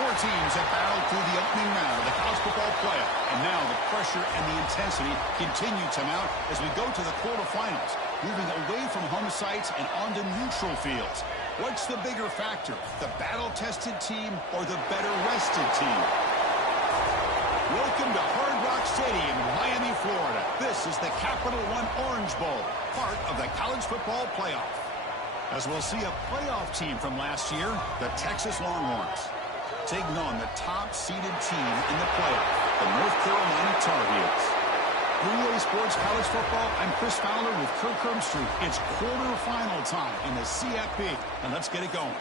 Four teams have battled through the opening round of the college football playoff. And now the pressure and the intensity continue to mount as we go to the quarterfinals, moving away from home sites and onto neutral fields. What's the bigger factor, the battle-tested team or the better-rested team? Welcome to Hard Rock Stadium in Miami, Florida. This is the Capital One Orange Bowl, part of the college football playoff. As we'll see a playoff team from last year, the Texas Longhorns, taking on the top-seeded team in the playoff, the North Carolina Tar Heels. EA Sports College Football, I'm Chris Fowler with Kirk Herbstreit. It's quarterfinal time in the CFP, and let's get it going.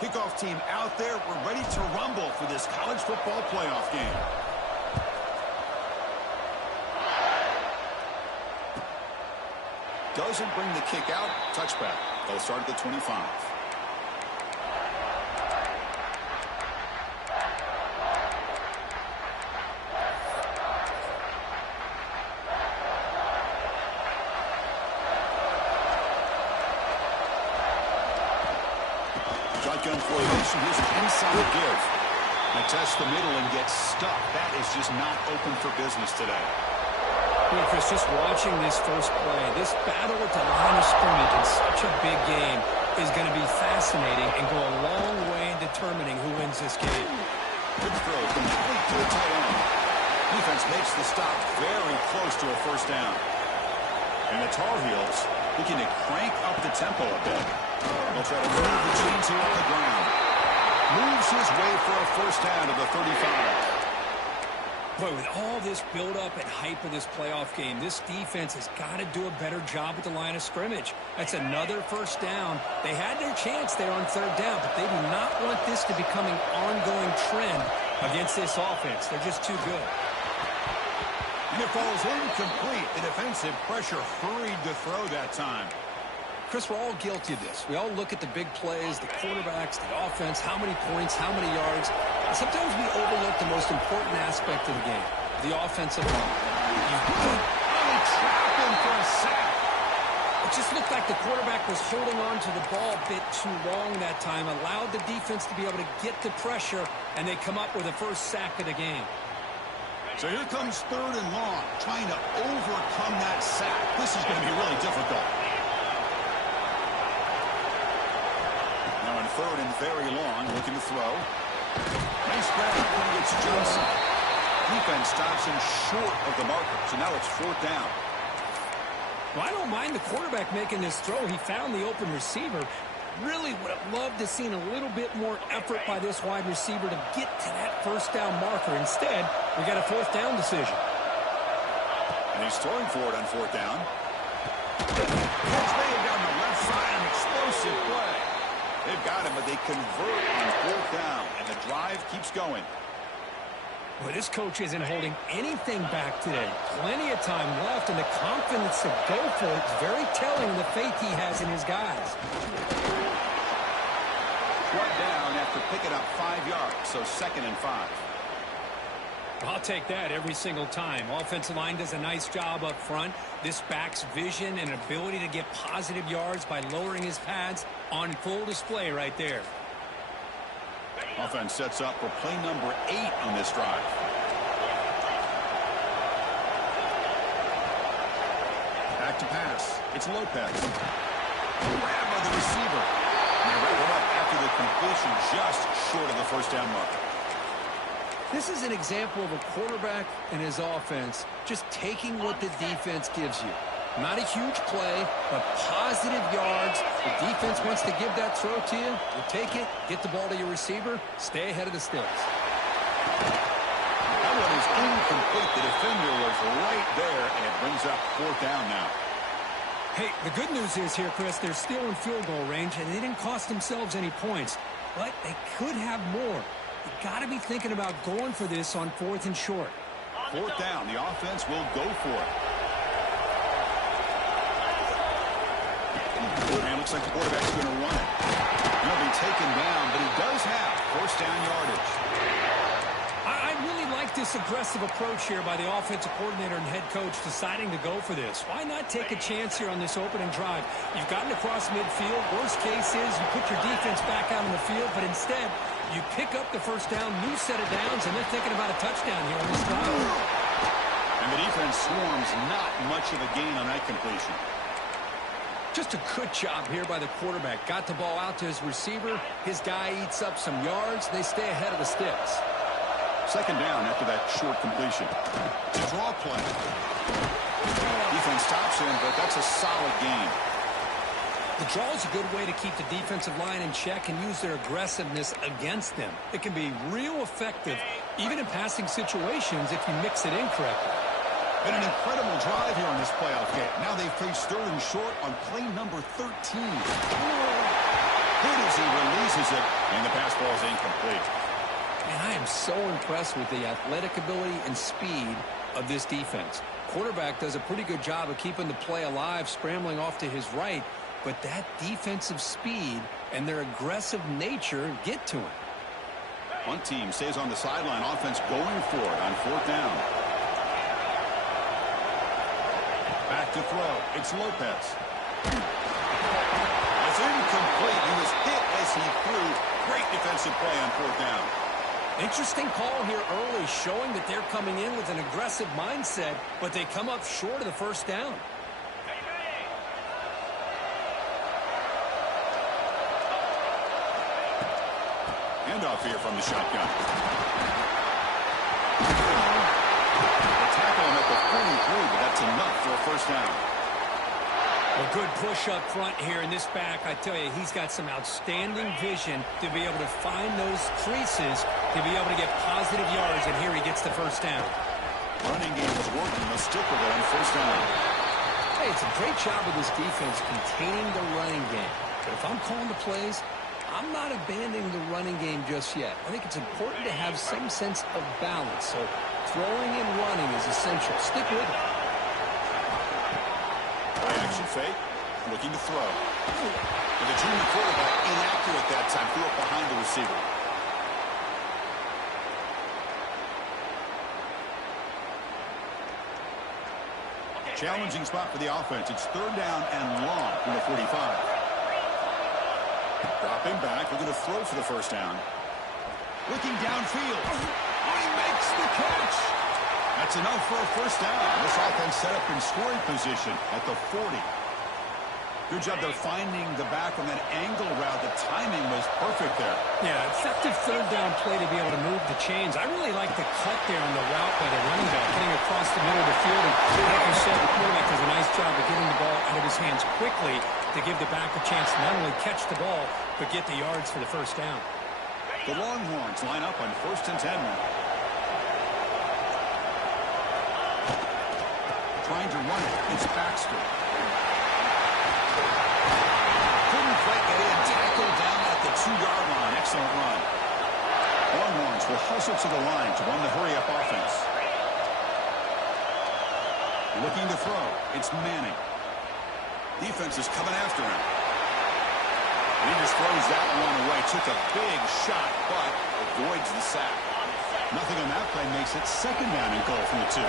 Kickoff team out there. We're ready to rumble for this college football playoff game. Doesn't bring the kick out. Touchback. They'll start at the 25. Shotgun formation. Here's an inside give. I test the middle and get stuck. That is just not open for business today. Yeah, Chris, just watching this first play, this battle at the line of scrimmage in such a big game is going to be fascinating and go a long way in determining who wins this game. Good throw, complete to the tight end. Defense makes the stop very close to a first down. And the Tar Heels looking to crank up the tempo a bit. They'll try to move the chains here on the ground. Moves his way for a first down to the 35. Boy, with all this build-up and hype of this playoff game, this defense has got to do a better job at the line of scrimmage. That's another first down. They had their chance there on third down, but they do not want this to become an ongoing trend against this offense. They're just too good. And it falls incomplete. The defensive pressure hurried to throw that time. Chris, we're all guilty of this. We all look at the big plays, the quarterbacks, the offense, how many points, how many yards. And sometimes we overlook the most important aspect of the game, the offensive line. Really trapping for a sack. It just looked like the quarterback was holding on to the ball a bit too long that time, allowed the defense to be able to get the pressure, and they come up with the first sack of the game. So here comes third and long, trying to overcome that sack. This is going to be really difficult. Now on third and very long, looking to throw. Nice grab, and it's Johnson. Defense stops him short of the marker, so now it's fourth down. Well, I don't mind the quarterback making this throw. He found the open receiver. Really would have loved to seen a little bit more effort by this wide receiver to get to that first down marker. Instead, we got a fourth down decision. And he's throwing for it on fourth down. Catch made down the left side, an explosive play. They've got him, but they convert on fourth down, and the drive keeps going. Well, this coach isn't holding anything back today. Plenty of time left, and the confidence to go for it is very telling of the faith he has in his guys. Brought down after picking up 5 yards, so 2nd and 5. I'll take that every single time. Offensive line does a nice job up front. This back's vision and ability to get positive yards by lowering his pads on full display right there. Offense sets up for play number 8 on this drive. Back to pass. It's Lopez. Grab by the receiver. And they wrap him up after the completion just short of the first down mark. This is an example of a quarterback and his offense just taking what the defense gives you. Not a huge play, but positive yards. The defense wants to give that throw to you. You take it, get the ball to your receiver, stay ahead of the sticks. That one is incomplete. The defender was right there, and it brings up fourth down now. Hey, the good news is here, Chris, they're still in field goal range, and they didn't cost themselves any points. But they could have more. You got to be thinking about going for this on 4th and short. 4th down. The offense will go for it. And it looks like the quarterback's going to run it. He'll be taken down, but he does have 1st down yardage. I really like this aggressive approach here by the offensive coordinator and head coach deciding to go for this. Why not take a chance here on this opening drive? You've gotten across midfield. Worst case is you put your defense back out on the field, but instead you pick up the 1st down, new set of downs, and they're thinking about a touchdown here on this drive. And the defense swarms, not much of a gain on that completion. Just a good job here by the quarterback. Got the ball out to his receiver. His guy eats up some yards. They stay ahead of the sticks. 2nd down after that short completion. It's a draw play. Defense stops him, but that's a solid gain. The draw is a good way to keep the defensive line in check and use their aggressiveness against them. It can be real effective, even in passing situations, if you mix it in correctly. Been an incredible drive here on this playoff game. Now they face 3rd and short on play number 13. Good as he releases it, and the pass ball is incomplete. And I am so impressed with the athletic ability and speed of this defense. Quarterback does a pretty good job of keeping the play alive, scrambling off to his right, but that defensive speed and their aggressive nature get to him. One team stays on the sideline, offense going for it on 4th down. Back to throw. It's Lopez. It's incomplete. He was hit as he threw. Great defensive play on 4th down. Interesting call here early, showing that they're coming in with an aggressive mindset, but they come up short of the 1st down. Handoff here from the shotgun. Tackle him at the 43, but that's enough for a 1st down. A good push up front here in this back. I tell you, he's got some outstanding vision to be able to find those creases, to be able to get positive yards, and here he gets the 1st down. Running game was working. They'll stick with it on 1st down. Hey, it's a great job of this defense containing the running game. But if I'm calling the plays, I'm not abandoning the running game just yet. I think it's important to have some sense of balance. So throwing and running is essential. Stick with it. Action fake, looking to throw. And the junior quarterback inaccurate that time, threw it behind the receiver. Challenging spot for the offense. It's 3rd down and long from the 45. Dropping back, looking to throw for the 1st down. Looking downfield. He makes the catch. That's enough for a 1st down. This offense set up in scoring position at the 40. Good job there finding the back on that angle route. The timing was perfect there. Yeah, effective 3rd down play to be able to move the chains. I really like the cut there on the route by the running back, getting across the middle of the field. And like you said, the quarterback does a nice job of getting the ball out of his hands quickly to give the back a chance to not only catch the ball, but get the yards for the 1st down. The Longhorns line up on 1st and 10. Trying to run it. It's Baxter. Couldn't quite get in. Tackled down at the 2-yard line. Excellent run. Longhorns will hustle to the line to run the hurry-up offense. Looking to throw. It's Manning. Defense is coming after him. And he just throws that one away. Took a big shot, but avoids the sack. Nothing on that play makes it 2nd down and goal from the 2.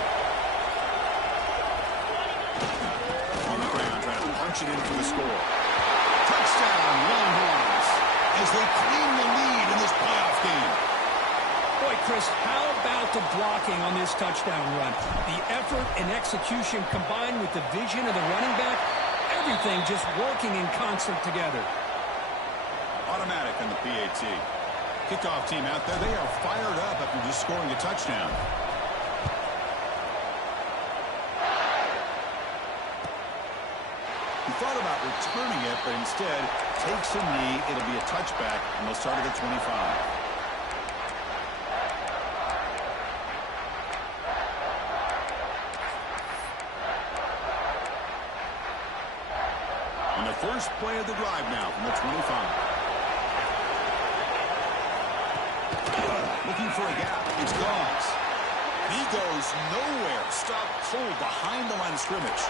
On the ground, trying to punch it in for the score. Touchdown, Longhorns, as they claim the lead in this playoff game. Boy, Chris, how about the blocking on this touchdown run? The effort and execution combined with the vision of the running back, everything just working in concert together. Automatic on the PAT. Kickoff team out there, they are fired up after just scoring a touchdown. He thought about returning it, but instead takes a knee. It'll be a touchback, and they'll start at the 25. And the first play of the drive now from the 25. Looking for a gap. It's Goss. He goes nowhere. Stop cold behind the line of scrimmage.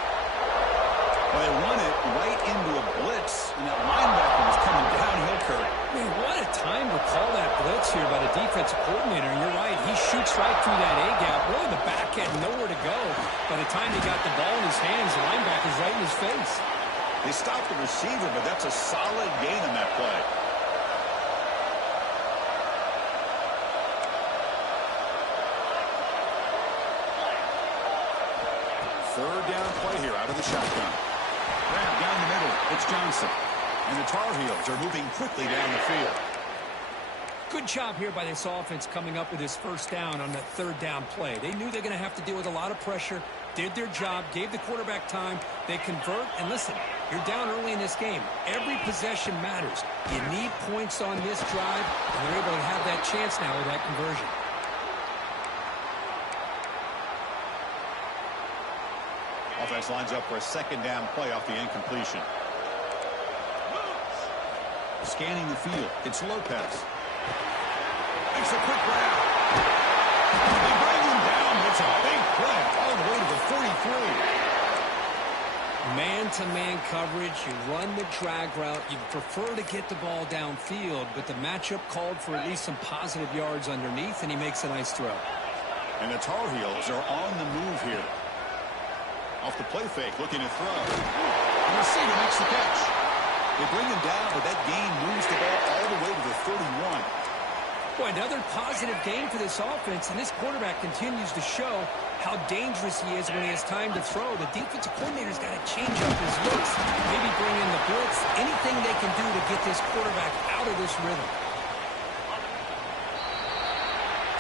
Well, they run it right into a blitz, and that linebacker was coming downhill, Kurt. Man, what a time to call that blitz here by the defensive coordinator. And you're right, he shoots right through that A-gap. Really, the back had nowhere to go. By the time he got the ball in his hands, the linebacker's right in his face. They stopped the receiver, but that's a solid gain on that play. Third down play here out of the shotgun. Grab down the middle. It's Johnson. And the Tar Heels are moving quickly down the field. Good job here by this offense coming up with his first down on that third down play. They knew they're going to have to deal with a lot of pressure, did their job, gave the quarterback time. They convert, and listen, you're down early in this game. Every possession matters. You need points on this drive, and they're able to have that chance now with that conversion. Offense lines up for a second down play off the incompletion. Scanning the field. It's Lopez. Makes a quick grab. They bring him down. It's a big play all the way to the 43. Man-to-man coverage. You run the drag route. You prefer to get the ball downfield, but the matchup called for at least some positive yards underneath, and he makes a nice throw. And the Tar Heels are on the move here. Off the play fake, looking to throw. The receiver makes the catch. They bring him down, but that gain moves the ball all the way to the 31. Boy, another positive gain for this offense, and this quarterback continues to show how dangerous he is when he has time to throw. The defensive coordinator's got to change up his looks, maybe bring in the blitz, anything they can do to get this quarterback out of this rhythm.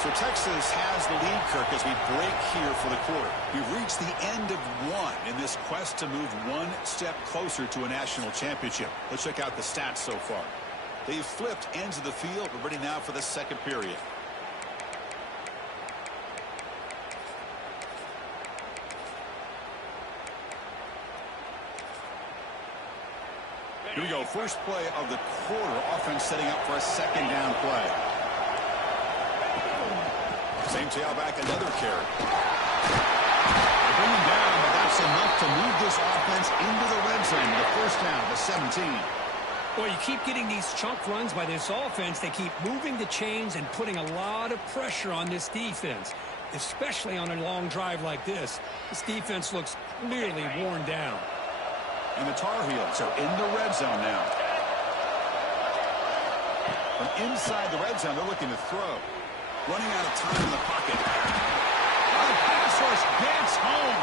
So Texas has the lead, Kirk, as we break here for the quarter. We've reached the end of one in this quest to move one step closer to a national championship. Let's check out the stats so far. They've flipped ends of the field. We're ready now for the second period. Here we go. First play of the quarter. Offense setting up for a second down play. Same tailback, another carry. They bring him down, but that's enough to move this offense into the red zone. The first down, the 17. Boy, you keep getting these chunk runs by this offense. They keep moving the chains and putting a lot of pressure on this defense, especially on a long drive like this. This defense looks clearly worn down. And the Tar Heels are in the red zone now. From inside the red zone, they're looking to throw. Running out of time in the pocket. The pass rush gets home.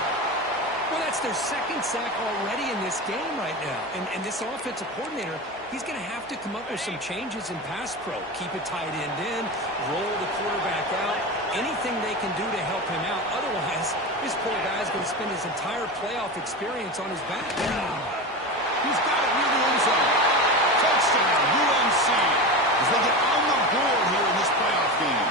Well, that's their second sack already in this game right now. And this offensive coordinator, he's going to have to come up with some changes in pass pro. Keep it tight end in, roll the quarterback out, anything they can do to help him out. Otherwise, this poor guy's going to spend his entire playoff experience on his back. He's got it near the end zone. Touchdown, UNC, as they get on the board here in this playoff game.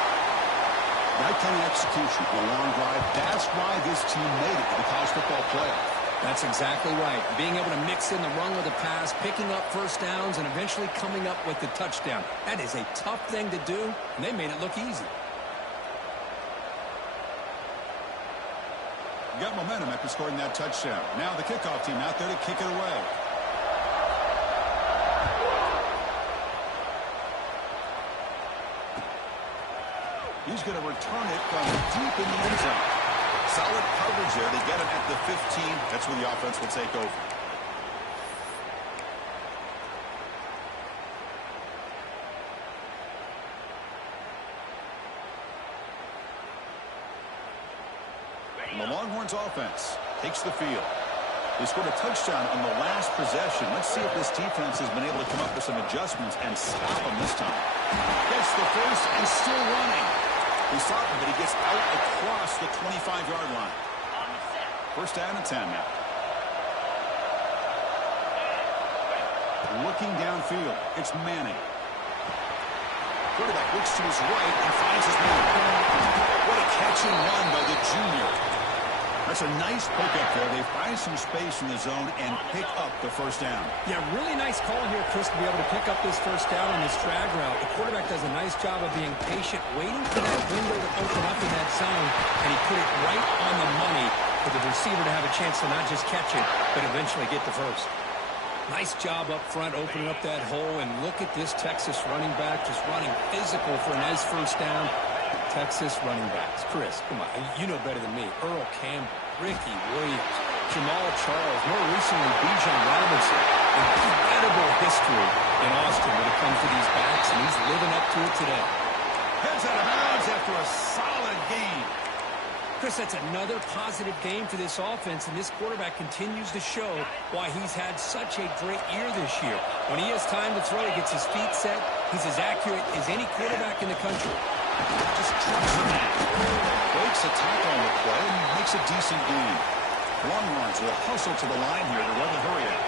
That kind of execution, a long drive, that's why this team made it to the college football playoff. That's exactly right. Being able to mix in the run with the pass, picking up first downs, and eventually coming up with the touchdown. That is a tough thing to do, and they made it look easy. You got momentum after scoring that touchdown. Now the kickoff team out there to kick it away. He's going to return it from deep in the end zone. Solid coverage there. They get it at the 15. That's where the offense will take over. And the Longhorns offense takes the field. They scored a touchdown on the last possession. Let's see if this defense has been able to come up with some adjustments and stop them this time. Gets the first and still running. He stopped him, but he gets out across the 25-yard line. First down and 10 now. Looking downfield, it's Manning. Quarterback looks to his right and finds his man. What a catch and run by the junior. That's a nice pickup there. They find some space in the zone and pick up the first down. Yeah, really nice call here, Chris, to be able to pick up this first down on this drag route. The quarterback does a nice job of being patient, waiting for that window to open up in that zone, and he put it right on the money for the receiver to have a chance to not just catch it, but eventually get the first. Nice job up front, opening up that hole, and look at this Texas running back just running physical for a nice first down. Texas running backs. Chris, come on, you know better than me. Earl Campbell, Ricky Williams, Jamal Charles, more recently Bijan Robinson. Incredible history in Austin when it comes to these backs, and he's living up to it today. Heads out of bounds after a solid game. Chris, that's another positive game for this offense, and this quarterback continues to show why he's had such a great year this year. When he has time to throw, he gets his feet set. He's as accurate as any quarterback in the country. Just trucks the man. Breaks a tackle on the play and makes a decent gain. Longhorns will hustle to the line here to run the hurry up.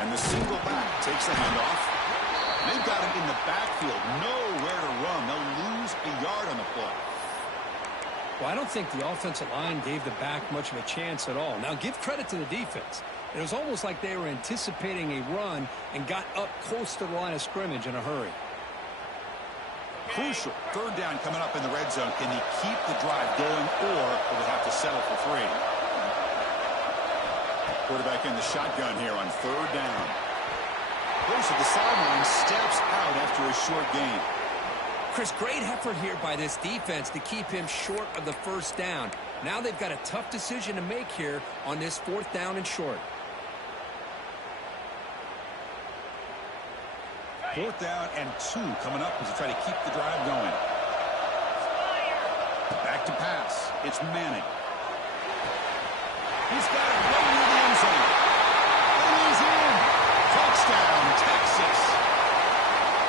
And the single back takes the handoff. They've got him in the backfield. Nowhere to run. They'll lose a yard on the play. Well, I don't think the offensive line gave the back much of a chance at all. Now, give credit to the defense. It was almost like they were anticipating a run and got up close to the line of scrimmage in a hurry. Crucial. Third down coming up in the red zone. Can he keep the drive going, or will they have to settle for 3? Quarterback in the shotgun here on third down. Goes to the sideline, steps out after a short gain. Chris, great effort here by this defense to keep him short of the first down. Now they've got a tough decision to make here on this 4th down and short. 4th down and 2 coming up as they try to keep the drive going. Back to pass. It's Manning. He's got it right near the end zone. And he's in. Touchdown, Texas.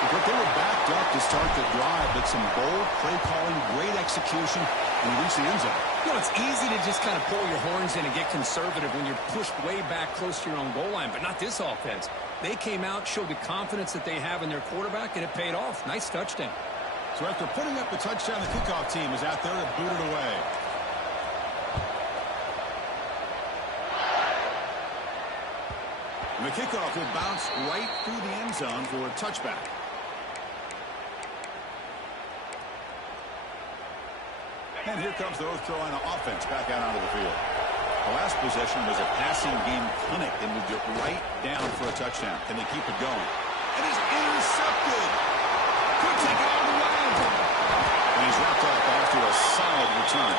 But they were backed up to start the drive, but some bold play calling, great execution, and he reached the end zone. You know, it's easy to just kind of pull your horns in and get conservative when you're pushed way back close to your own goal line, but not this offense. They came out, showed the confidence that they have in their quarterback, and it paid off. Nice touchdown. So after putting up the touchdown, the kickoff team is out there to boot it away. And the kickoff will bounce right through the end zone for a touchback. And here comes the North Carolina offense back out onto the field. The last possession was a passing game clinic. They moved it right down for a touchdown. Can they keep it going? It is intercepted. Could take it all the way. And he's wrapped up after a solid return.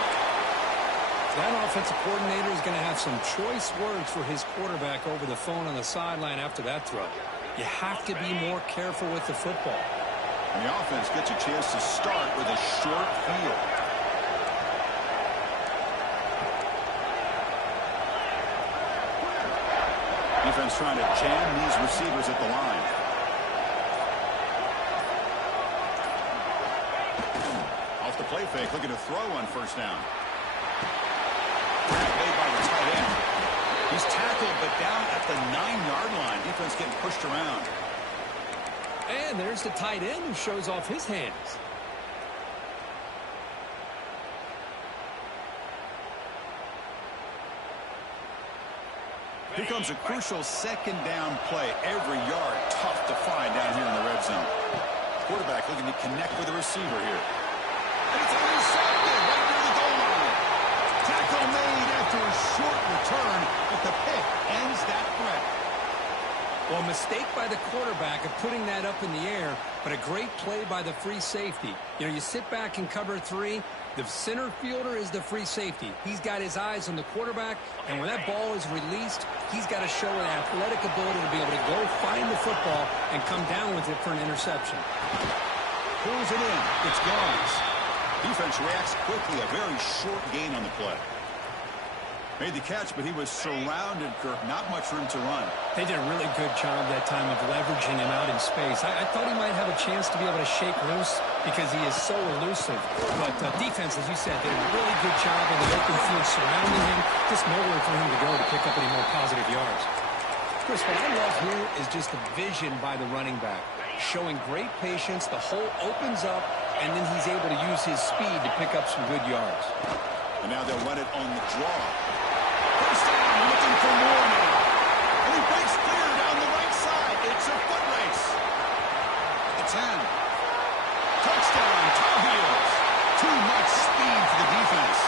That offensive coordinator is going to have some choice words for his quarterback over the phone on the sideline after that throw. You have to be more careful with the football. And the offense gets a chance to start with a short field. Defense trying to jam these receivers at the line. Off the play fake, looking to throw on first down. Made by the tight end. He's tackled, but down at the 9-yard line. Defense getting pushed around. And there's the tight end who shows off his hands. Here comes a crucial second down play. Every yard tough to find down here in the red zone. Quarterback looking to connect with the receiver here. And it's intercepted right near the goal line. Tackle made after a short return, but the pick ends that threat. Well, a mistake by the quarterback of putting that up in the air, but a great play by the free safety. You know, you sit back and cover 3. The center fielder is the free safety. He's got his eyes on the quarterback, and when that ball is released, he's got to show an athletic ability to be able to go find the football and come down with it for an interception. Pulls it in. It's gone. Defense reacts quickly. A very short gain on the play. Made the catch, but he was surrounded, Kirk. Not much room to run. They did a really good job that time of leveraging him out in space. I thought he might have a chance to be able to shake loose because he is so elusive. But defense, as you said, did a really good job in the open field surrounding him. Just nowhere for him to go to pick up any more positive yards. Chris, what I love here is just the vision by the running back. Showing great patience. The hole opens up, and then he's able to use his speed to pick up some good yards. And now they'll run it on the draw. First down, looking for more now. And he breaks clear down the right side. It's a foot race. The 10. Touchdown, Tar Heels. Too much speed for the defense.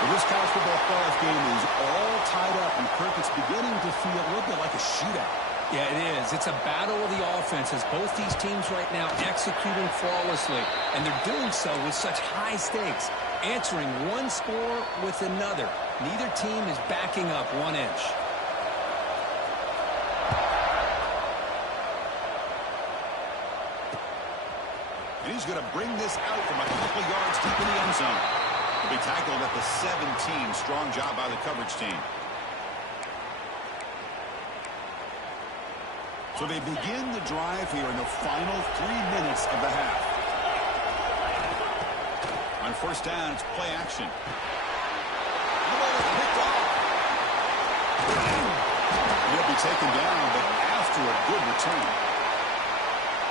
Well, this college football playoff game is all tied up, and Kirk, it's beginning to feel a little bit like a shootout. Yeah, it is. It's a battle of the offenses. Both these teams right now executing flawlessly, and they're doing so with such high stakes, answering one score with another. Neither team is backing up 1 inch. And he's going to bring this out from a couple yards deep in the end zone. He'll be tackled at the 17. Strong job by the coverage team. So they begin the drive here in the final 3 minutes of the half. On first down, it's play action. The ball is picked off. He'll be taken down, but after a good return.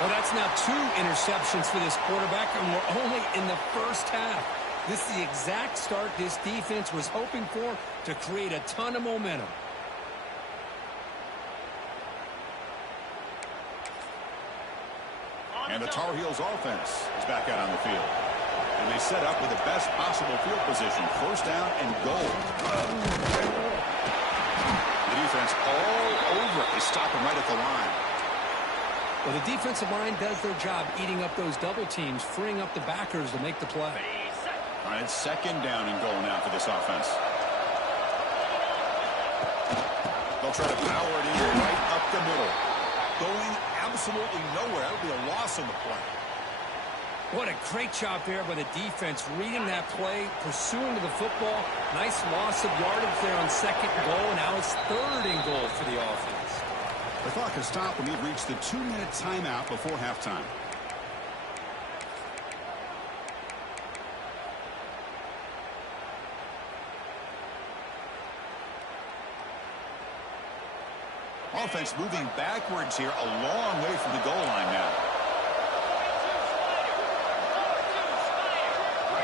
Well, that's now 2 interceptions for this quarterback, and we're only in the first half. This is the exact start this defense was hoping for to create a ton of momentum. And the Tar Heels offense is back out on the field. And they set up with the best possible field position. First down and goal. The defense all over it. They stop him right at the line. Well, the defensive line does their job eating up those double teams, freeing up the backers to make the play. All right, second down and goal now for this offense. They'll try to power it in right up the middle. Going absolutely nowhere. That'll be a loss on the play. What a great job there by the defense, reading that play, pursuing to the football. Nice loss of yardage there on second and goal, and now it's third and goal for the offense. The clock has stopped when we've reached the 2-minute timeout before halftime. Offense moving backwards here, a long way from the goal line now.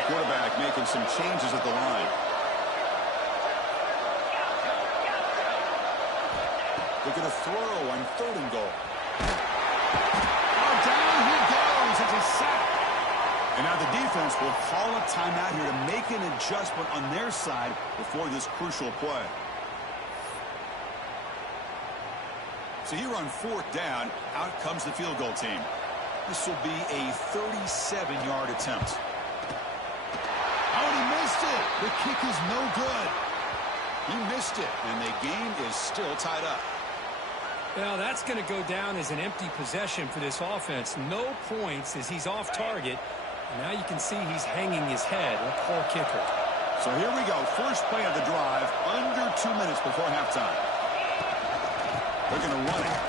Quarterback making some changes at the line. They're going to throw on third and goal. Oh, down he goes. It's a sack. And now the defense will call a timeout here to make an adjustment on their side before this crucial play. So here on fourth down, out comes the field goal team. This will be a 37-yard attempt. Oh, and he missed it. The kick is no good. He missed it, and the game is still tied up. Well, that's going to go down as an empty possession for this offense. No points as he's off target. And now you can see he's hanging his head. A poor kicker. So here we go. First play of the drive, under 2 minutes before halftime. They're going to run it.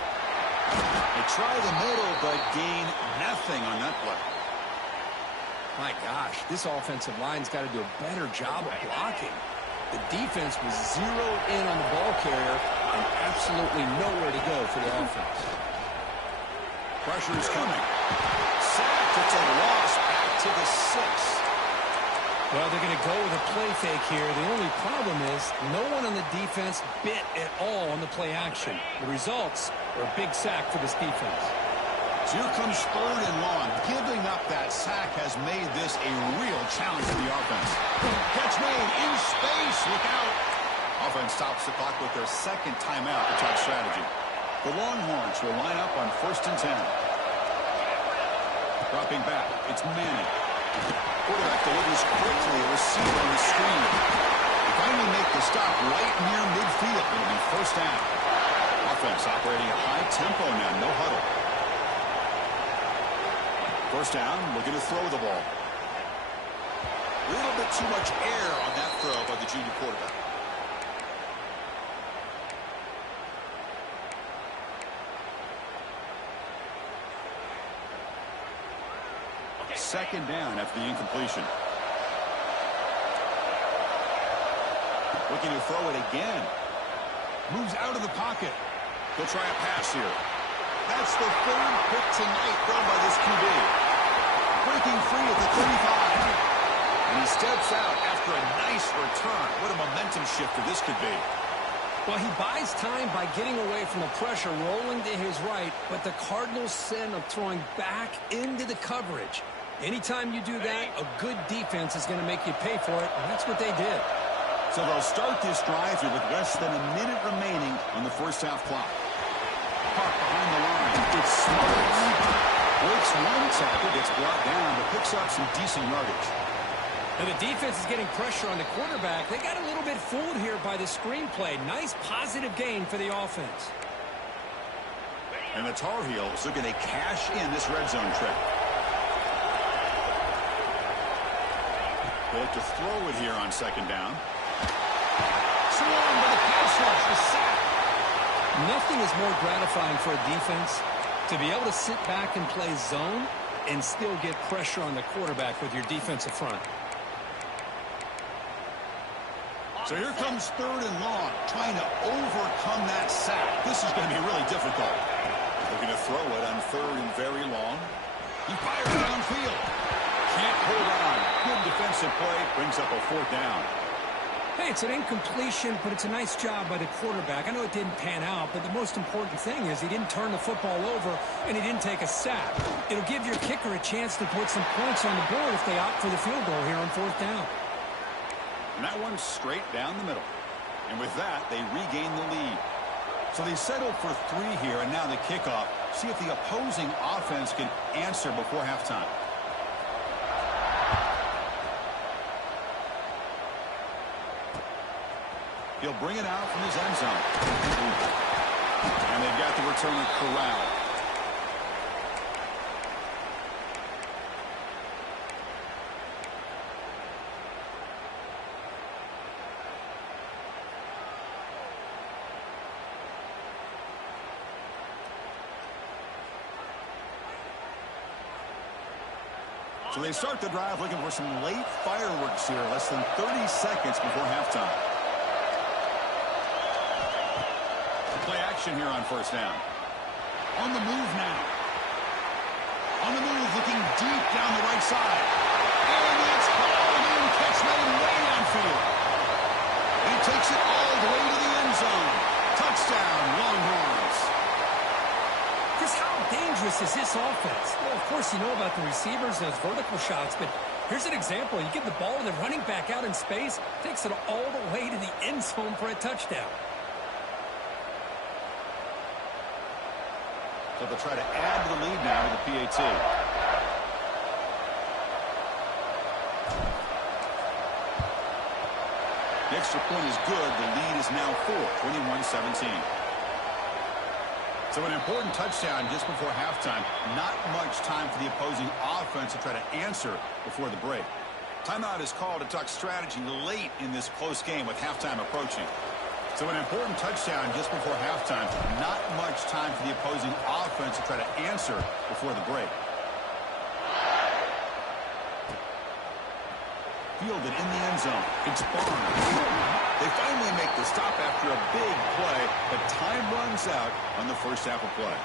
They try the middle, but gain nothing on that play. My gosh, this offensive line's got to do a better job of blocking. The defense was zeroed in on the ball carrier and absolutely nowhere to go for the offense. Pressure is coming. Sacked. It's a loss back to the 6. Well, they're going to go with a play fake here. The only problem is no one on the defense bit at all on the play action. The results are a big sack for this defense. So here comes third and long. Giving up that sack has made this a real challenge for the offense. Catch made in space. Look out. Offense stops the clock with their second timeout to try strategy. The Longhorns will line up on first and 10. Dropping back. It's Manning. Quarterback delivers quickly. A receiver on the screen. They finally make the stop right near midfield. It'll be first down. Offense operating at high tempo now. No huddle. First down. Looking to throw the ball. A little bit too much air on that throw by the junior quarterback. Second down after the incompletion. Looking to throw it again. Moves out of the pocket. He'll try a pass here. That's the third pick tonight thrown by this QB. breaking free at the 35. And he steps out after a nice return. What a momentum shifter this could be. Well, he buys time by getting away from the pressure, rolling to his right, but the Cardinals send him throwing back into the coverage. Anytime you do that, a good defense is going to make you pay for it, and that's what they did. So they'll start this drive here with less than a minute remaining on the first half clock. Park behind the line. It's smart. Breaks one tackle, gets brought down, but picks up some decent yardage. And the defense is getting pressure on the quarterback. They got a little bit fooled here by the screenplay. Nice positive gain for the offense. And the Tar Heels looking to cash in this red zone trip. They look to throw it here on second down. Swarmed by the pass rush, the sack. Nothing is more gratifying for a defense to be able to sit back and play zone and still get pressure on the quarterback with your defensive front. So here comes third and long, trying to overcome that sack. This is going to be really difficult. Looking to throw it on third and very long. He fires downfield. Can't hold on. Good defensive play. Brings up a fourth down. Hey, it's an incompletion, but it's a nice job by the quarterback. I know it didn't pan out, but the most important thing is he didn't turn the football over and he didn't take a sack. It'll give your kicker a chance to put some points on the board if they opt for the field goal here on fourth down. And that one's straight down the middle. And with that, they regain the lead. So they settled for 3 here, and now the kickoff. See if the opposing offense can answer before halftime. He'll bring it out from his end zone. And they've got the returner corralled. So they start the drive looking for some late fireworks here, less than 30 seconds before halftime. Play action here on first down. On the move now. On the move, looking deep down the right side. And it's hauled in, catch made way downfield. And he takes it all the way to the end zone. Touchdown, Longhorns. Just how dangerous is this offense? Well, of course, you know about the receivers, those vertical shots, but here's an example. You give the ball to the running back out in space, takes it all the way to the end zone for a touchdown. So they'll try to add to the lead now with the PAT. The extra point is good. The lead is now 4, 21-17. So an important touchdown just before halftime. Not much time for the opposing offense to try to answer before the break. Timeout is called to talk strategy late in this close game with halftime approaching. So an important touchdown just before halftime. Not much time for the opposing offense to try to answer before the break. Fielded in the end zone. It's Barnes. They finally make the stop after a big play, but time runs out on the first half of play.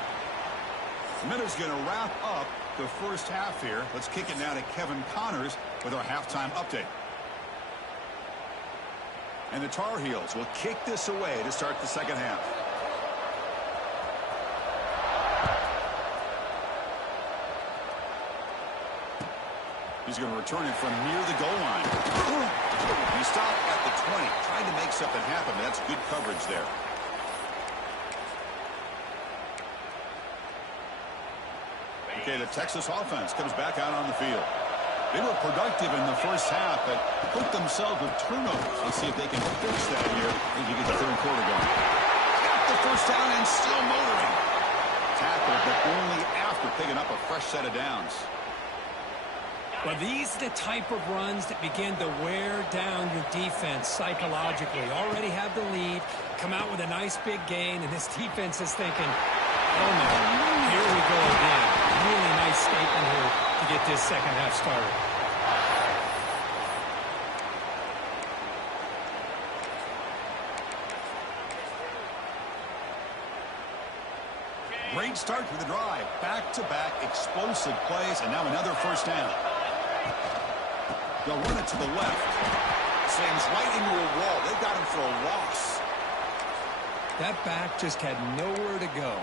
Minuta's going to wrap up the first half here. Let's kick it now to Kevin Connors with our halftime update. And the Tar Heels will kick this away to start the second half. He's going to return it from near the goal line. He stopped at the 20, trying to make something happen. That's good coverage there. Okay, the Texas offense comes back out on the field. They were productive in the first half, but put themselves with turnovers. Let's see if they can fix that here as you get the third quarter going. Got the first down and still motoring. Tackled, but only after picking up a fresh set of downs. Well, these are the type of runs that begin to wear down your defense psychologically. Already have the lead, come out with a nice big gain, and this defense is thinking, oh no, here we go again. Really nice statement here to get this second half started. Great start to the drive. Back-to-back explosive plays, and now another first down. They'll run it to the left. Slams right into a wall. They got him for a loss. That back just had nowhere to go.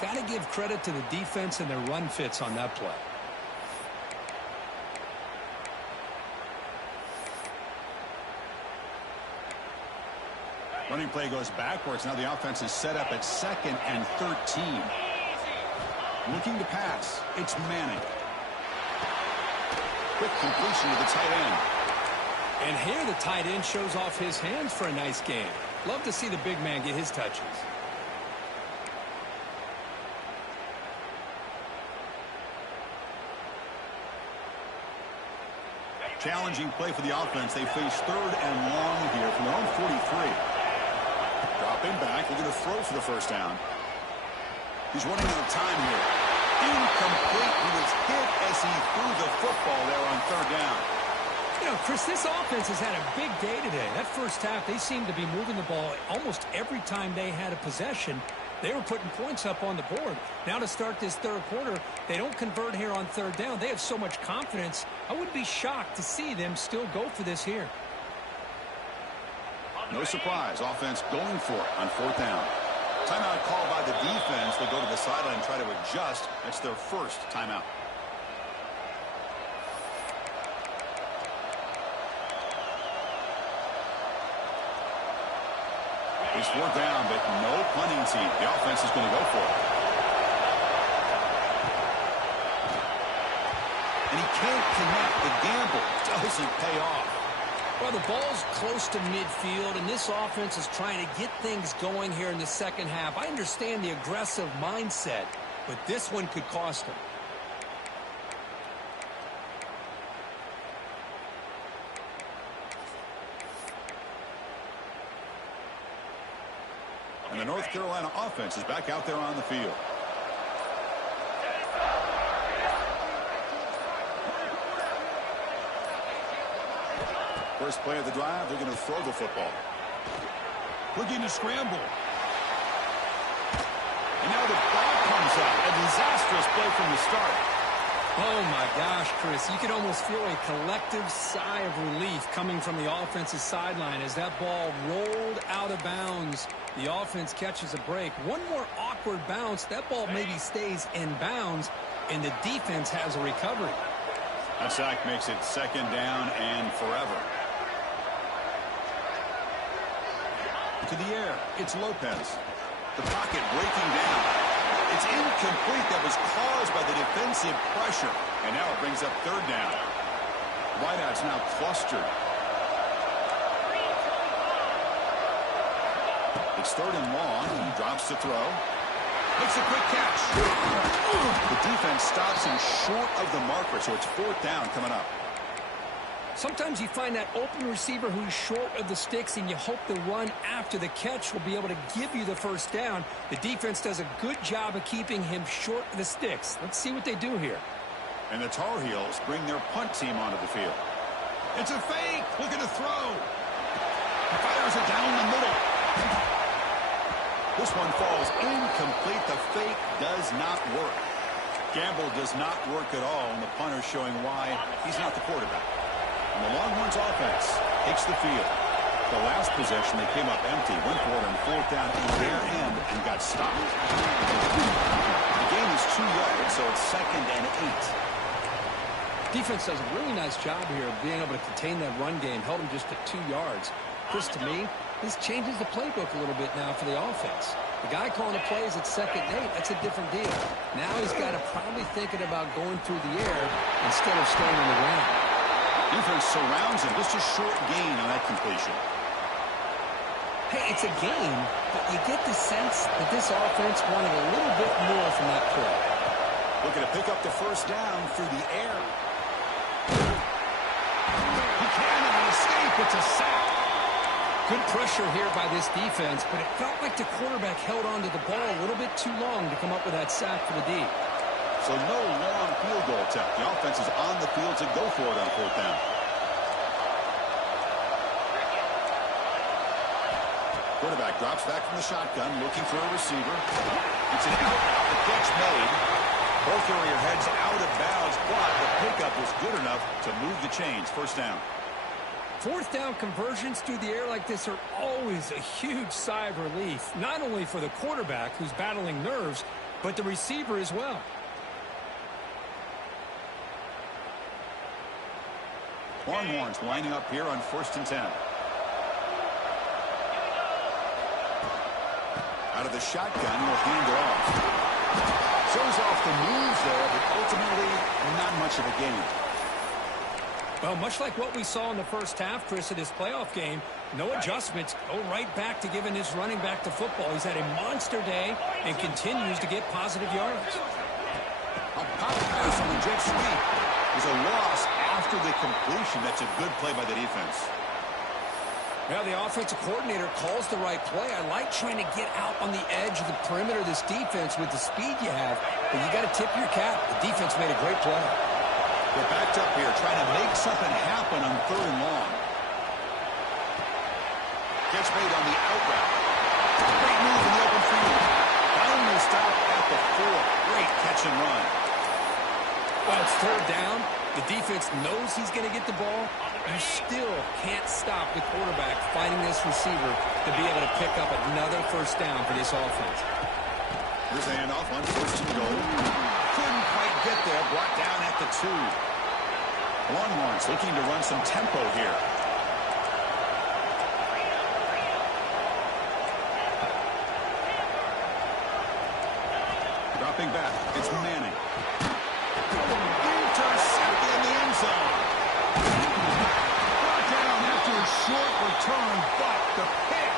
Got to give credit to the defense and their run fits on that play. Running play goes backwards. Now the offense is set up at 2nd and 13. Looking to pass. It's Manning. Quick completion to the tight end. And here the tight end shows off his hands for a nice game. Love to see the big man get his touches. Challenging play for the offense. They face 3rd and long here from their own 43. Dropping back. Looking to throw for the first down. He's running out of time here. Incomplete. He was hit as he threw the football there on 3rd down. You know, Chris, this offense has had a big day today. That first half, they seemed to be moving the ball almost every time they had a possession. They were putting points up on the board. Now to start this 3rd quarter, they don't convert here on 3rd down. They have so much confidence. I wouldn't be shocked to see them still go for this here. No surprise. Offense going for it on 4th down. Timeout called by the defense. They go to the sideline and try to adjust. That's their first timeout. It's 4th down, but no punting team. The offense is going to go for it. And he can't connect. The gamble doesn't pay off. Well, the ball's close to midfield, and this offense is trying to get things going here in the second half. I understand the aggressive mindset, but this one could cost them. And the North Carolina offense is back out there on the field. First play of the drive, they're going to throw the football. Looking to scramble. And now the ball comes up. A disastrous play from the start. Oh, my gosh, Chris. You could almost feel a collective sigh of relief coming from the offense's sideline as that ball rolled out of bounds. The offense catches a break. One more awkward bounce. That ball maybe stays in bounds, and the defense has a recovery. That sack makes it 2nd down and forever. To the air, it's Lopez. The pocket breaking down. It's incomplete. That was caused by the defensive pressure. And now it brings up 3rd down. Wideout's now clustered. It's 3rd and long. He drops to throw. Makes a quick catch. The defense stops him short of the marker, so it's 4th down coming up. Sometimes you find that open receiver who's short of the sticks, and you hope the run after the catch will be able to give you the first down. The defense does a good job of keeping him short of the sticks. Let's see what they do here. And the Tar Heels bring their punt team onto the field. It's a fake. Looking to throw. He fires it down the middle. This one falls incomplete. The fake does not work. Gamble does not work at all, and the punter showing why he's not the quarterback. And the Longhorns offense takes the field. The last possession, they came up empty, went for it on 4th down in their end and got stopped. The game is 2 yards, so it's 2nd and 8. Defense does a really nice job here of being able to contain that run game, held him just to 2 yards. Chris, to me, this changes the playbook a little bit now for the offense. The guy calling the plays at 2nd and 8, that's a different deal. Now he's got to probably thinking about going through the air instead of staying on the ground. Defense surrounds him. Just a short gain on that completion. Hey, it's a game, but you get the sense that this offense wanted a little bit more from that play. Looking to pick up the first down through the air. He cannot escape. It's a sack. Good pressure here by this defense, but it felt like the quarterback held on to the ball a little bit too long to come up with that sack for the D. So no long field goal attempt. The offense is on the field to go for it on 4th down. Quarterback drops back from the shotgun, looking for a receiver. He It's an out, the catch made. Both carrier heads out of bounds, but the pickup was good enough to move the chains. First down. Fourth down conversions through the air like this are always a huge sigh of relief, not only for the quarterback who's battling nerves, but the receiver as well. Longhorns lining up here on 1st and 10. Out of the shotgun, will hand it off. Shows off the moves there, but ultimately not much of a gain. Well, much like what we saw in the first half, Chris, of this playoff game, no adjustments, go right back to giving his running back the football. He's had a monster day and continues to get positive yards. A pop pass on the jet sweep is a loss after the completion. That's a good play by the defense. Well, the offensive coordinator calls the right play. I like trying to get out on the edge of the perimeter of this defense with the speed you have, but you got to tip your cap. The defense made a great play. They're backed up here, trying to make something happen on 3rd and long. Catch made on the out route. Great move in the open field. Finally stopped at the 4. Great catch and run. Well, it's 3rd down. The defense knows he's going to get the ball. You still can't stop the quarterback finding this receiver to be able to pick up another 1st down for this offense. Here's a handoff on 1st and goal. Couldn't quite get there. Brought down at the 2. Longhorns looking to run some tempo here. Dropping back. It's Manning. Intercepted in the end zone. Brought down after a short return, but the pick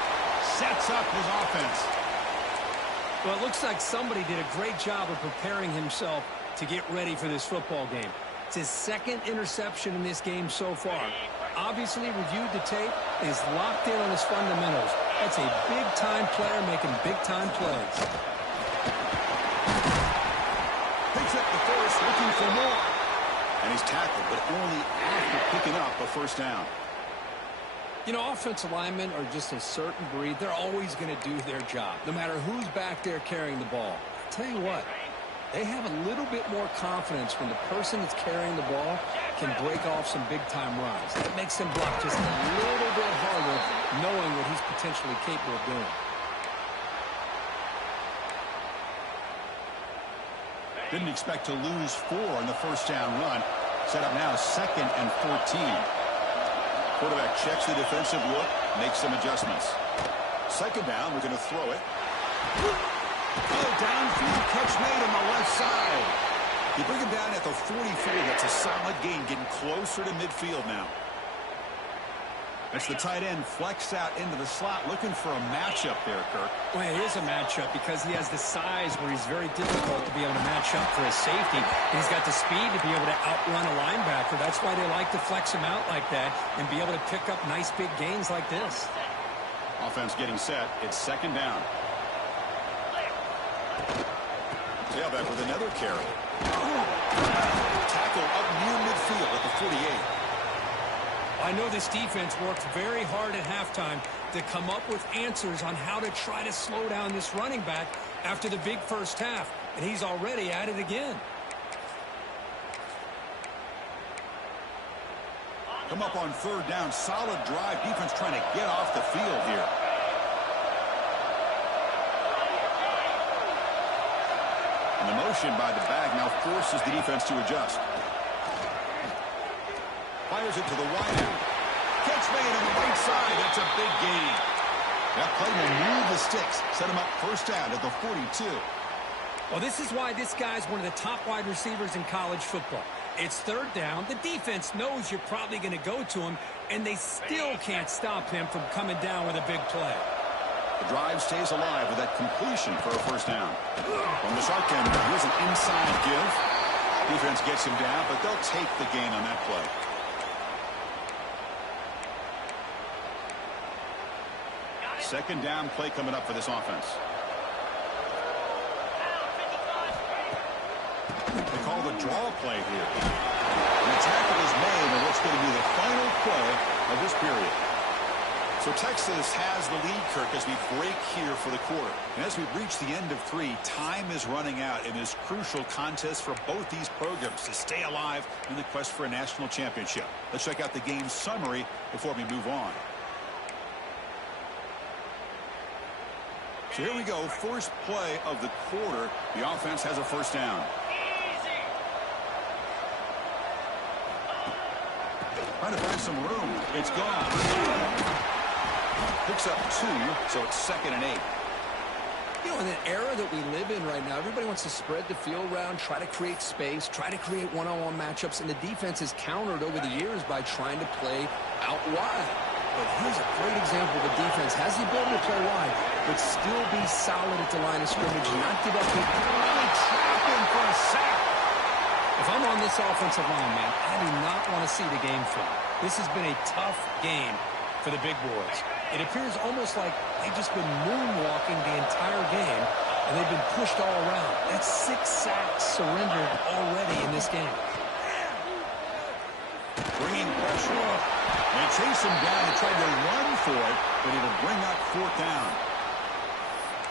sets up his offense. Well, it looks like somebody did a great job of preparing himself to get ready for this football game. It's his 2nd interception in this game so far. Obviously reviewed the tape, is locked in on his fundamentals. That's a big-time player making big-time plays. Picks up the first, looking for more. And he's tackled, but only after picking up a 1st down. You know, offensive linemen are just a certain breed. They're always going to do their job, no matter who's back there carrying the ball. I'll tell you what, they have a little bit more confidence when the person that's carrying the ball can break off some big-time runs. That makes them block just a little bit harder, knowing what he's potentially capable of doing. Didn't expect to lose 4 on the 1st down run. Set up now 2nd and 14. Quarterback checks the defensive look, makes some adjustments. 2nd down, we're going to throw it. Oh, downfield catch made on the left side. You bring him down at the 44. That's a solid gain, getting closer to midfield now. That's the tight end flexed out into the slot, looking for a matchup there, Kirk. Well, it is a matchup because he has the size where he's very difficult to be able to match up for his safety. And he's got the speed to be able to outrun a linebacker. That's why they like to flex him out like that and be able to pick up nice big gains like this. Offense getting set. It's 2nd down. Tailback with another carry. Tackle up near midfield at the 48. I know this defense worked very hard at halftime to come up with answers on how to try to slow down this running back after the big first half, and he's already at it again. Come up on 3rd down. Solid drive. Defense trying to get off the field here. And the motion by the back now forces the defense to adjust. Fires it to the wide end. Catch made on the right side. That's a big gain. That play will move the sticks. Set him up 1st down at the 42. Well, this is why this guy's one of the top wide receivers in college football. It's 3rd down. The defense knows you're probably going to go to him, and they still can't stop him from coming down with a big play. The drive stays alive with that completion for a 1st down. From the shotgun, here's an inside give. Defense gets him down, but they'll take the gain on that play. Second down play coming up for this offense. They call the draw play here. And the tackle is made on what's going to be the final play of this period. So Texas has the lead, Kirk, as we break here for the quarter. And as we reach the end of 3, time is running out in this crucial contest for both these programs to stay alive in the quest for a national championship. Let's check out the game summary before we move on. So here we go, first play of the quarter. The offense has a first down. Trying to find some room. It's gone. Picks up 2, so it's 2nd and 8. You know, in an era that we live in right now, everybody wants to spread the field around, try to create space, try to create one-on-one matchups, and the defense has countered over the years by trying to play out wide. But here's a great example of a defense has the ability to play wide, but still be solid at the line of scrimmage, not give up big, really trap in for a sack. If I'm on this offensive line, man, I do not want to see the game flop. This has been a tough game for the big boys. It appears almost like they've just been moonwalking the entire game, and they've been pushed all around. That's 6 sacks surrendered already in this game. Bringing pressure up. They chase him down and try to run for it, but it'll bring up 4th down.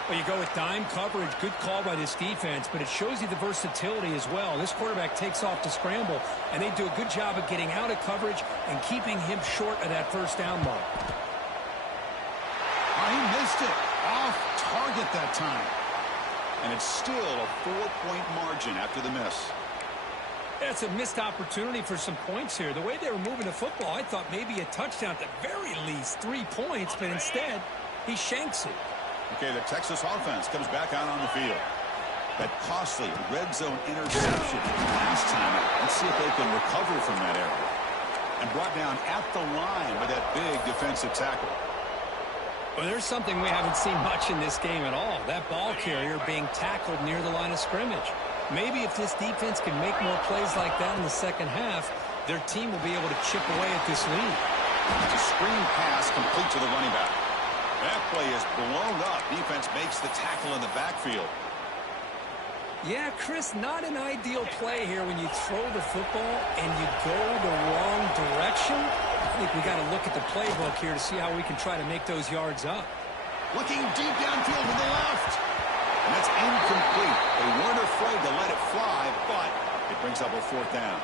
Well, you go with dime coverage. Good call by this defense, but it shows you the versatility as well. This quarterback takes off to scramble, and they do a good job of getting out of coverage and keeping him short of that first down mark. Oh, he missed it. Off target that time. And it's still a 4-point margin after the miss. That's a missed opportunity for some points here. The way they were moving the football, I thought maybe a touchdown at the very least, 3 points, but instead he shanks it. Okay, the Texas offense comes back out on the field. That costly red zone interception last time. Let's see if they can recover from that error. And brought down at the line by that big defensive tackle. Well, there's something we haven't seen much in this game at all. That ball carrier being tackled near the line of scrimmage. Maybe if this defense can make more plays like that in the second half, their team will be able to chip away at this lead. It's a screen pass complete to the running back. That play is blown up. Defense makes the tackle in the backfield. Yeah, Chris, not an ideal play here when you throw the football and you go the wrong direction. I think we got to look at the playbook here to see how we can try to make those yards up. Looking deep downfield to the left. And that's incomplete. They weren't afraid to let it fly, but it brings up a 4th down.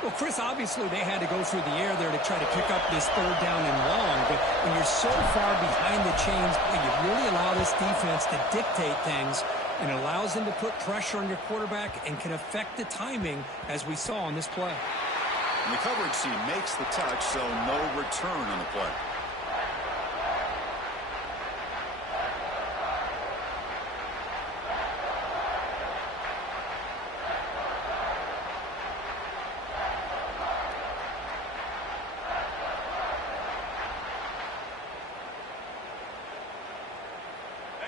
Well, Chris, obviously they had to go through the air there to try to pick up this 3rd down and long, but when you're so far behind the chains, you really allow this defense to dictate things, and it allows them to put pressure on your quarterback and can affect the timing, as we saw on this play. And the coverage team makes the touch, so no return on the play.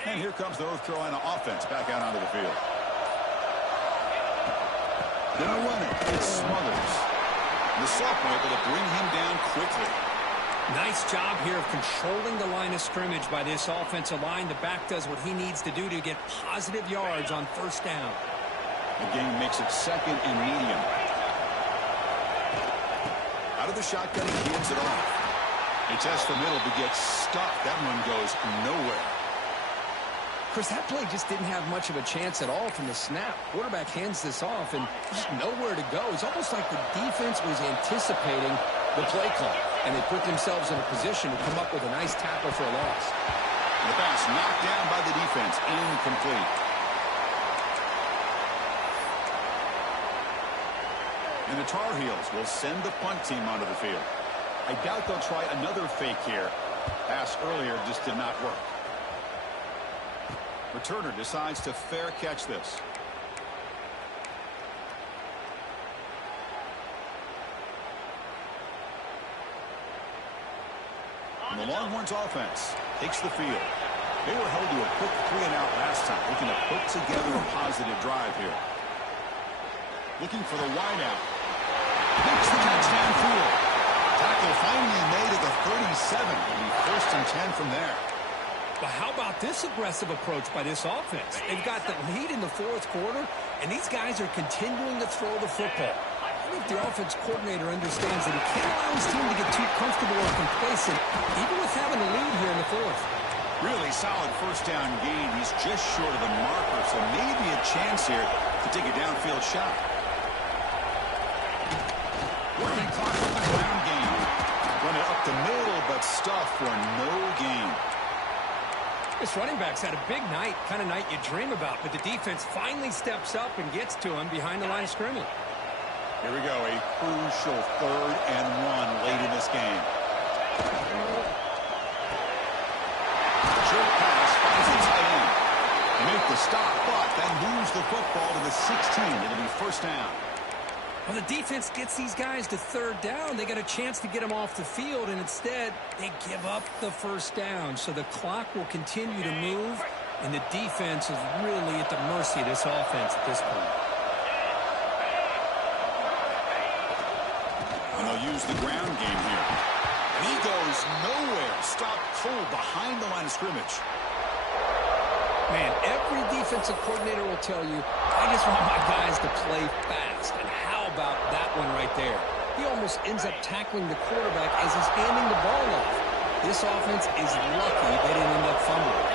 And here comes the North Carolina offense back out onto the field. Gonna run it. It's Smothers. The sophomore able to bring him down quickly. Nice job here of controlling the line of scrimmage by this offensive line. The back does what he needs to do to get positive yards on 1st down. The game makes it 2nd and medium. Out of the shotgun, he hands it off. He tests the middle but gets stuck. That one goes nowhere. Chris, that play just didn't have much of a chance at all from the snap. Quarterback hands this off and just nowhere to go. It's almost like the defense was anticipating the play call, and they put themselves in a position to come up with a nice tackle for a loss. The pass knocked down by the defense, incomplete. And the Tar Heels will send the punt team onto the field. I doubt they'll try another fake here. Pass earlier just did not work. Returner decides to fair catch this. And the Longhorns offense takes the field. They were held to a quick 3-and-out last time, looking to put together a positive drive here. Looking for the wideout. Makes the catch downfield. Tackle finally made at the 37. It'll be 1st and 10 from there. But how about this aggressive approach by this offense? They've got the lead in the 4th quarter, and these guys are continuing to throw the football. I think the offense coordinator understands that he can't allow his team to get too comfortable or complacent, even with having a fourth. Really solid first down gain. He's just short of the marker, so maybe a chance here to take a downfield shot. Working clock with the ground game. Run it up the middle, but stuffed for no gain. This running back's had a big night, kind of night you dream about, but the defense finally steps up and gets to him behind the line of scrimmage. Here we go, a crucial 3rd and 1 late in this game. Short pass finds the tight end. They make the stop, but then moves the football to the 16. It'll be first down. Well, the defense gets these guys to 3rd down. They got a chance to get them off the field, and instead they give up the first down. So the clock will continue to move, and the defense is really at the mercy of this offense at this point. And they'll use the ground game here. And he goes nowhere. Stop cold behind the line of scrimmage. Man, every defensive coordinator will tell you, I just want my guys to play fast. And how about that one right there? He almost ends up tackling the quarterback as he's handing the ball off. This offense is lucky they didn't end up fumbling.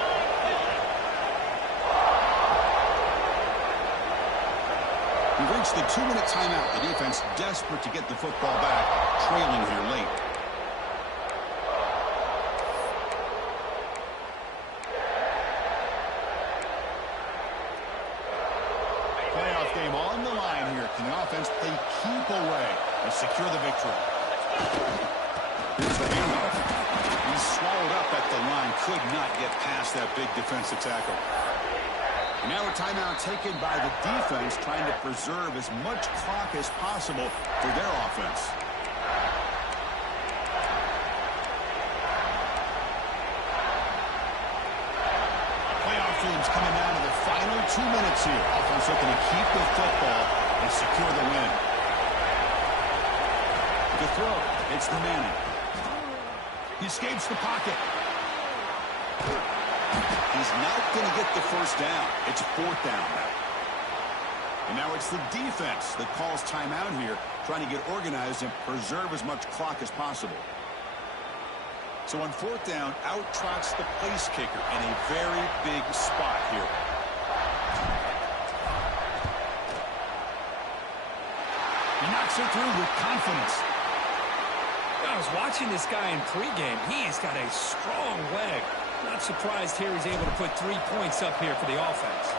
We've reached the 2-minute timeout. The defense desperate to get the football back, trailing here late. Playoff game on the line here. Can the offense play keep away and secure the victory? Here's the handoff. He's swallowed up at the line. Could not get past that big defensive tackle. And now a timeout taken by the defense, trying to preserve as much clock as possible for their offense. Playoff games coming down to the final 2 minutes here. Offense looking to keep the football and secure the win. The throw. It's the Manning. He escapes the pocket. He's not going to get the first down. It's 4th down now. And now it's the defense that calls timeout here, trying to get organized and preserve as much clock as possible. So on 4th down, out trots the place kicker in a very big spot here. He knocks it through with confidence. I was watching this guy in pregame. He's got a strong leg. Not surprised here he's able to put 3 points up here for the offense.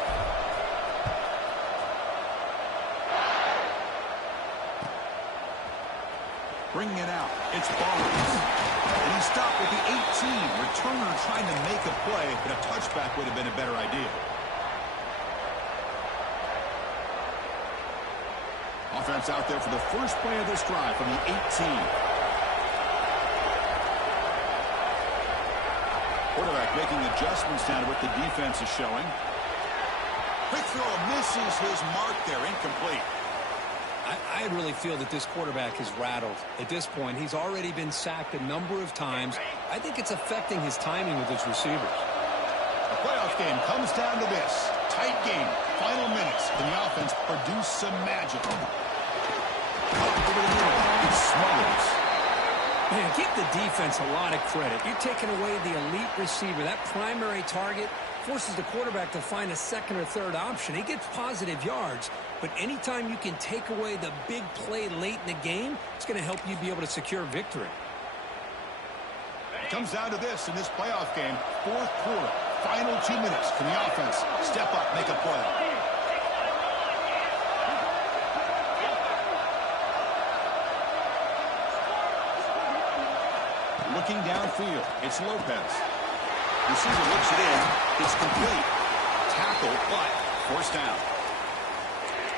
Bringing it out. It's Barnes. And he stopped with the 18. Returner trying to make a play, but a touchback would have been a better idea. Offense out there for the first play of this drive from the 18. Quarterback making adjustments down to what the defense is showing. Quick throw misses his mark there. Incomplete. I really feel that this quarterback is rattled. At this point, he's already been sacked a number of times. I think it's affecting his timing with his receivers. The playoff game comes down to this. Tight game. Final minutes. Can the offense produce some magic? Up over the middle. It smothers. Man, give the defense a lot of credit. You're taking away the elite receiver. That primary target forces the quarterback to find a second or third option. He gets positive yards, but anytime you can take away the big play late in the game, it's going to help you be able to secure victory. It comes down to this in this playoff game. 4th quarter, final 2 minutes. Can the offense step up, make a play? Looking downfield, it's Lopez. Receiver looks it in. It's complete. Tackle, but forced down.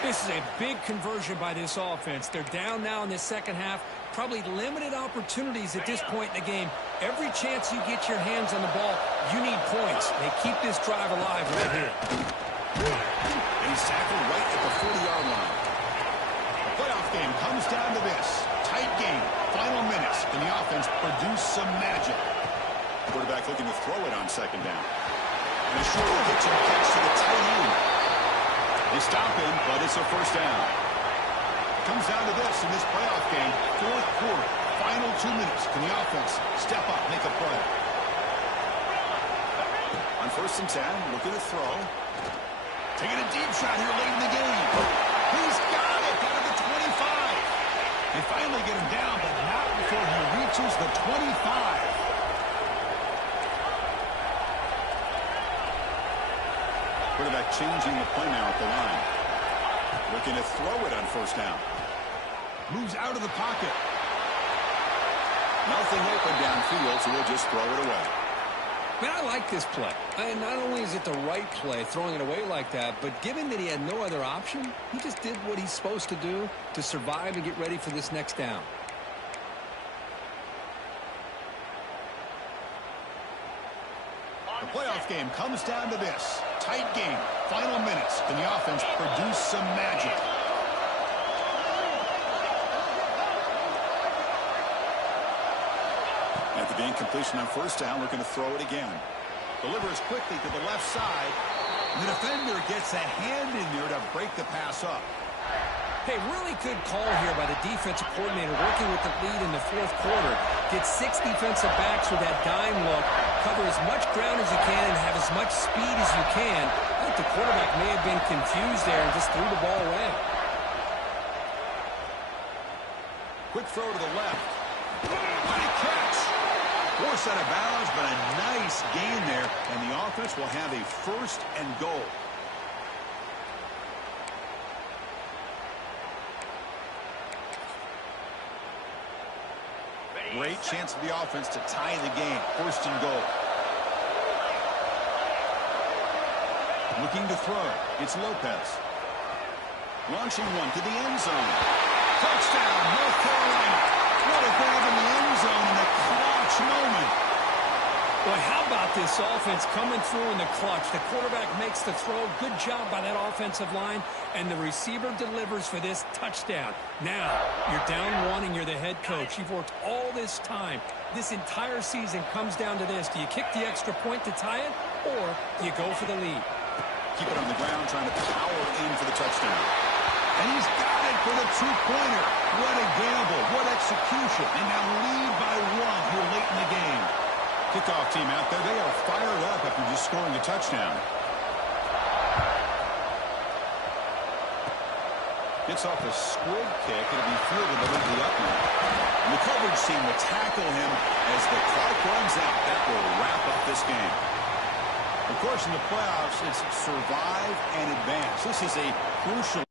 This is a big conversion by this offense. They're down now in the second half. Probably limited opportunities at this point in the game. Every chance you get your hands on the ball, you need points. They keep this drive alive right here. And he's tackled right at the 40-yard line. The playoff game comes down to this. Tight game. Final minutes. Can the offense produce some magic? Quarterback looking to throw it on second down. And a short pitch and catch to the tight end. They stop him, but it's a first down. It comes down to this in this playoff game. 4th quarter. Final 2 minutes. Can the offense step up, make a play? first and 10, looking to throw. Taking a deep shot here late in the game. He's got it down at the 25. They finally get him down, but not before he reaches the 25. Quarterback changing the play now at the line. Looking to throw it on first down. Moves out of the pocket. Nothing open downfield, so we'll just throw it away. Man, I like this play. And not only is it the right play, throwing it away like that, but given that he had no other option, he just did what he's supposed to do to survive and get ready for this next down. The playoff game comes down to this. Tight game. Final minutes. Can the offense produce some magic? After the incompletion on first down, looking to throw it again. Delivers quickly to the left side. The defender gets a hand in there to break the pass up. Hey, really good call here by the defensive coordinator working with the lead in the fourth quarter. Get 6 defensive backs with that dime look. Cover as much ground as you can and have as much speed as you can. I think the quarterback may have been confused there and just threw the ball away. Quick throw to the left. What a catch! Forced out of bounds, but a nice gain there, and the offense will have a first and goal. Great chance for the offense to tie the game. First and goal. Looking to throw. It's Lopez. Launching one to the end zone. Touchdown, North Carolina. What a grab in the end zone in a clutch moment. Boy, how about this offense coming through in the clutch? The quarterback makes the throw. Good job by that offensive line. And the receiver delivers for this touchdown. Now, you're down 1 and you're the head coach. You've worked all this time. This entire season comes down to this. Do you kick the extra point to tie it, or do you go for the lead? Keep it on the ground, trying to power in for the touchdown. And he's got it for the two-pointer. What a gamble. What execution. And now lead by 1 here late in the game. Kickoff team out there, they are fired up after just scoring a touchdown. Gets off a squib kick. It'll be fielded over the up line. And the coverage team will tackle him as the clock runs out. That will wrap up this game. Of course, in the playoffs, it's survive and advance. This is a crucial